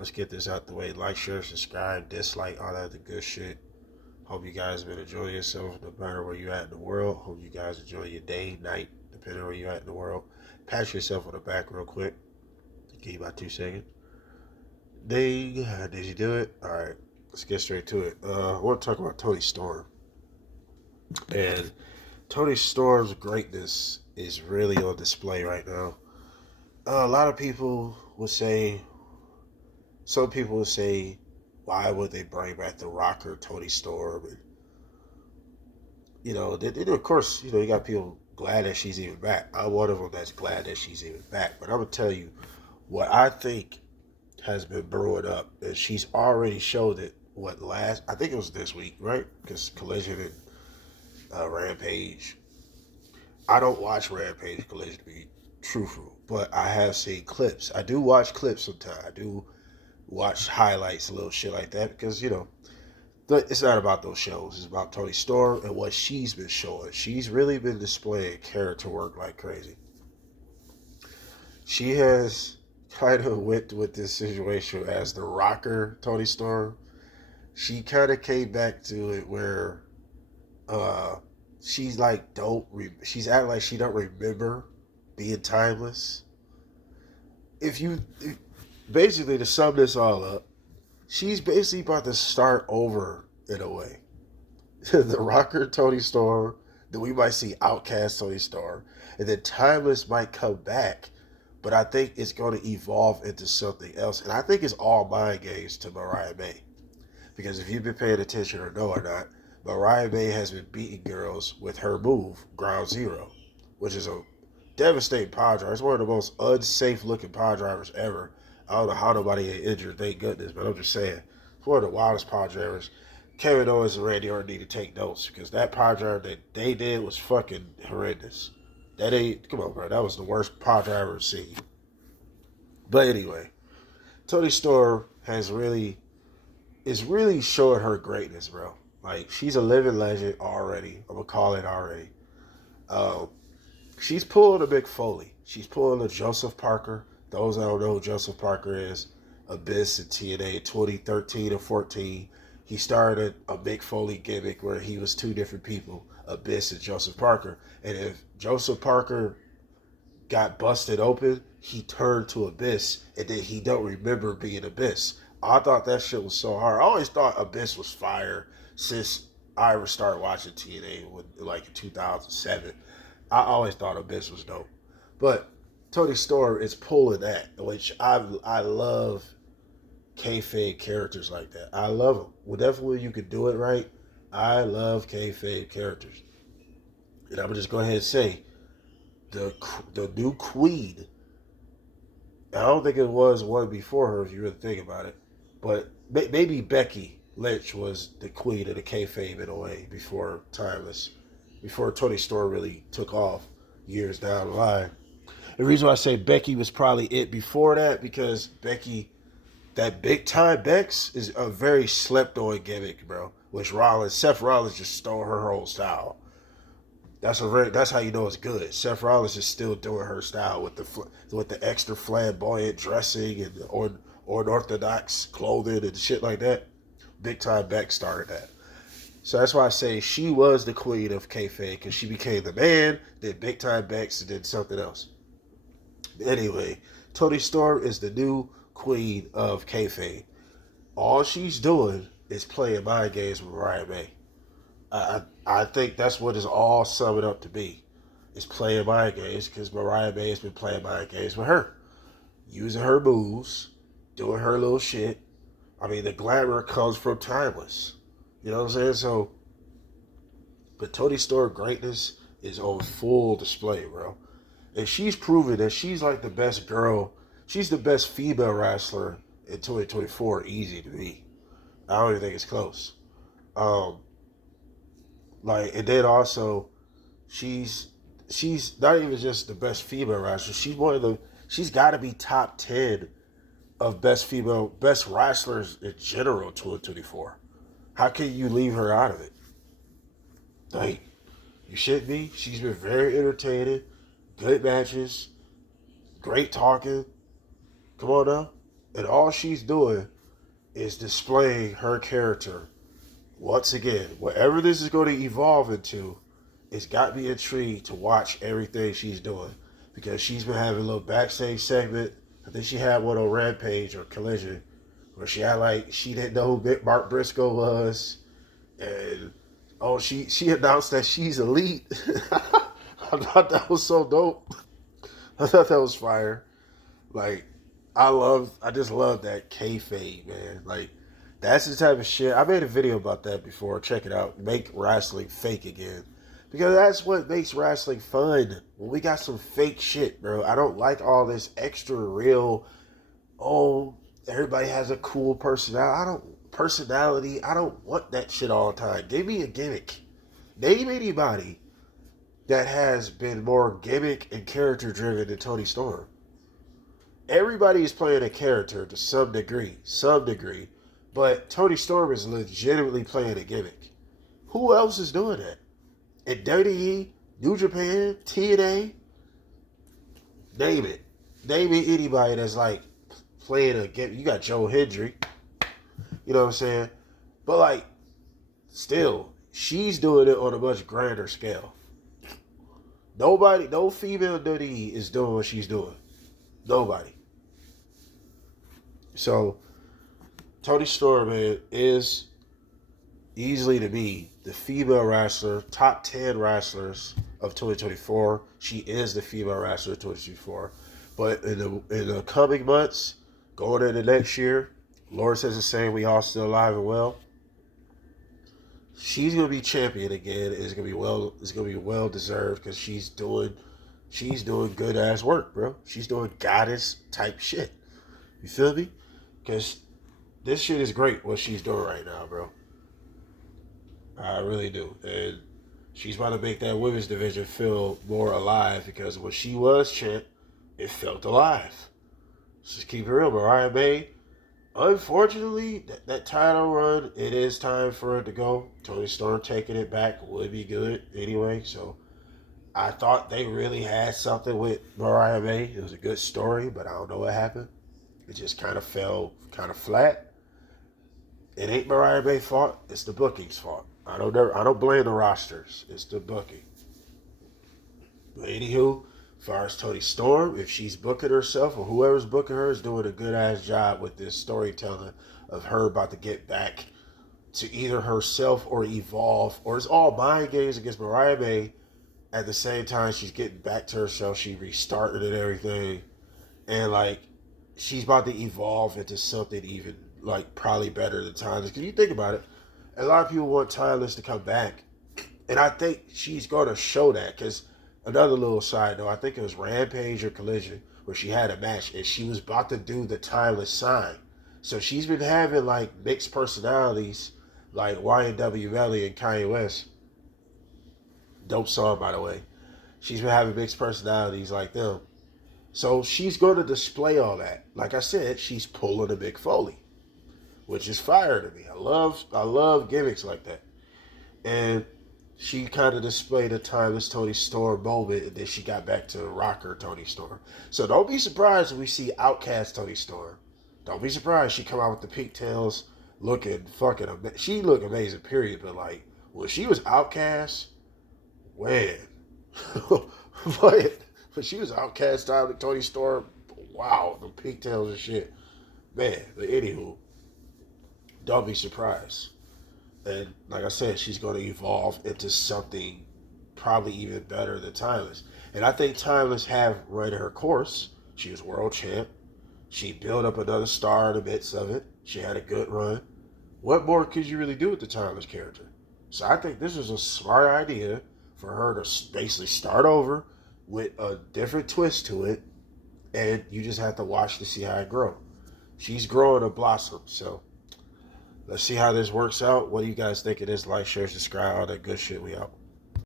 let's get this out the way. Like, share, subscribe, dislike, all that the good shit. Hope you guys been enjoying yourself no matter where you're at in the world. Hope you guys enjoy your day, night, depending on where you're at in the world. Pat yourself on the back real quick. Give you about 2 seconds. Ding. Did you do it? All right. Let's get straight to it. I want to talk about Toni Storm. And Toni Storm's greatness is really on display right now. A lot of people would say, some people would say, why would they bring back the rocker Toni Storm? And, of course, you got people glad that she's even back. I'm one of them that's glad that she's even back. But I'm going to tell you what I think has been brewing up. And she's already showed it, I think it was this week, right? Because Collision and Rampage. I don't watch Rampage Collision to be truthful, but I have seen clips. I do watch clips sometimes. I do watch highlights, a little shit like that, because, it's not about those shows. It's about Toni Storm and what she's been showing. She's really been displaying character work like crazy. She has kind of went with this situation as the rocker Toni Storm. She kind of came back to it where she's like she's acting like she don't remember being timeless. Basically, to sum this all up, she's basically about to start over in a way. The rocker Toni Storm, then we might see Outcast Toni Storm, and then Timeless might come back, but I think it's going to evolve into something else, and I think it's all mind games to Mariah May. Because if you've been paying attention or know or not, Mariah May has been beating girls with her move, Ground Zero, which is a devastating power driver. It's one of the most unsafe looking power drivers ever. I don't know how nobody ain't injured, thank goodness, but I'm just saying, it's one of the wildest power drivers. Kevin Owens and Randy Orton need to take notes, because that power driver that they did was fucking horrendous. Come on, bro, that was the worst power driver I've ever seen. But anyway, Toni Storm is really showing her greatness, bro. Like, she's a living legend already. I'm going to call it already. She's pulling a Mick Foley. She's pulling a Joseph Parker. Those that don't know who Joseph Parker is, Abyss in TNA 2013 or 14. He started a Mick Foley gimmick where he was two different people, Abyss and Joseph Parker. And if Joseph Parker got busted open, he turned to Abyss, and then he don't remember being Abyss. I thought that shit was so hard. I always thought Abyss was fire since I ever started watching TNA in 2007. I always thought Abyss was dope. But Toni Storm is pulling that, which I love kayfabe characters like that. I love them. Whenever you can do it right, I love kayfabe characters. And I'm going to just go ahead and say, the new queen, I don't think it was one before her if you really think about it, but maybe Becky Lynch was the queen of the kayfabe in a way before Toni Storm really took off years down the line. The reason why I say Becky was probably it before that, because Becky, that big time Bex is a very slept on gimmick, bro. Which Seth Rollins just stole her whole style. That's how you know it's good. Seth Rollins is still doing her style with the extra flamboyant dressing and unorthodox clothing and shit like that. Big time Beck started that. So that's why I say she was the queen of kayfabe, because she became the man, then big time Bex, and then something else. Anyway, Toni Storm is the new queen of kayfabe. All she's doing is playing mind games with Mariah May. I think that's what it's all summing up to be. Is playing mind games, because Mariah May has been playing mind games with her. Using her moves, doing her little shit. I mean, the glamour comes from Timeless. You know what I'm saying? So, but Toni Storm greatness is on full display, bro. And she's proven that she's like the best girl. She's the best female wrestler in 2024, easy to be. I don't even think it's close. And then also, she's not even just the best female wrestler. She's got to be top 10 of best wrestlers in general in 2024. How can you leave her out of it? Like, you shouldn't be. She's been very entertaining, good matches, great talking. Come on now. And all she's doing is displaying her character once again. Whatever this is going to evolve into, it's got me intrigued to watch everything she's doing because she's been having a little backstage segment. I think she had one on Rampage or Collision where she had like she didn't know who Mark Briscoe was, and she announced that she's elite. I thought that was so dope. I thought that was fire. Like I just love that kayfabe, man. Like that's the type of shit. I made a video about that before. Check it out. Make wrestling fake again. Because that's what makes wrestling fun. When we got some fake shit, bro. I don't like all this extra real, oh, everybody has a cool personality. I don't want that shit all the time. Give me a gimmick. Name anybody that has been more gimmick and character driven than Toni Storm. Everybody is playing a character to some degree. But Toni Storm is legitimately playing a gimmick. Who else is doing that? In WWE, New Japan, TNA, name it. Name it anybody that's like playing a gimmick. You got Joe Hendry. You know what I'm saying? But like, still, she's doing it on a much grander scale. Nobody, no female WWE is doing what she's doing. Nobody. So, Toni Storm, man, is easily to me the female wrestler, top 10 wrestlers of 2024. She is the female wrestler of 2024. But in the coming months, going into next year, Lord says the same, we all still alive and well. She's gonna be champion again. It's gonna be well deserved because she's doing good ass work, bro. She's doing goddess type shit. You feel me? Because this shit is great what she's doing right now, bro. I really do. And she's about to make that women's division feel more alive because when she was champ, it felt alive. Let's just keep it real. Mariah May, unfortunately, that title run, it is time for it to go. Toni Storm taking it back would be good anyway. So I thought they really had something with Mariah May. It was a good story, but I don't know what happened. It just kind of fell kind of flat. It ain't Mariah May's fault. It's the booking's fault. I don't blame the rosters. It's the booking. But anywho, as far as Toni Storm, if she's booking herself or whoever's booking her is doing a good ass job with this storytelling of her about to get back to either herself or evolve, or it's all mind games against Mariah May. At the same time, she's getting back to herself. She restarted and everything, and like she's about to evolve into something even like probably better than Timeless. Because you think about it, a lot of people want Timeless to come back, and I think she's going to show that. Because another little side note, I think it was Rampage or Collision where she had a match and she was about to do the Timeless sign. So she's been having like mixed personalities, like YNW Melly and Kanye West. Dope song, by the way. She's been having mixed personalities like them. So she's going to display all that. Like I said, she's pulling a Mick Foley, which is fire to me. I love gimmicks like that. And she kind of displayed a Timeless Toni Storm moment, and then she got back to rocker Toni Storm. So don't be surprised when we see Outcast Toni Storm. Don't be surprised she come out with the pigtails looking fucking amazing. She look amazing, period. But like, when she was Outcast, man. But she was Outcast time with Toni Storm. Wow, the pigtails and shit. Man, but anywho, don't be surprised. And like I said, she's going to evolve into something probably even better than Timeless. And I think Timeless have run her course. She was world champ. She built up another star in the midst of it. She had a good run. What more could you really do with the Timeless character? So I think this was a smart idea for her to basically start over with a different twist to it. And you just have to watch to see how it grows. She's growing a blossom, so let's see how this works out. What do you guys think of this? Like, share, subscribe, all that good shit. We out.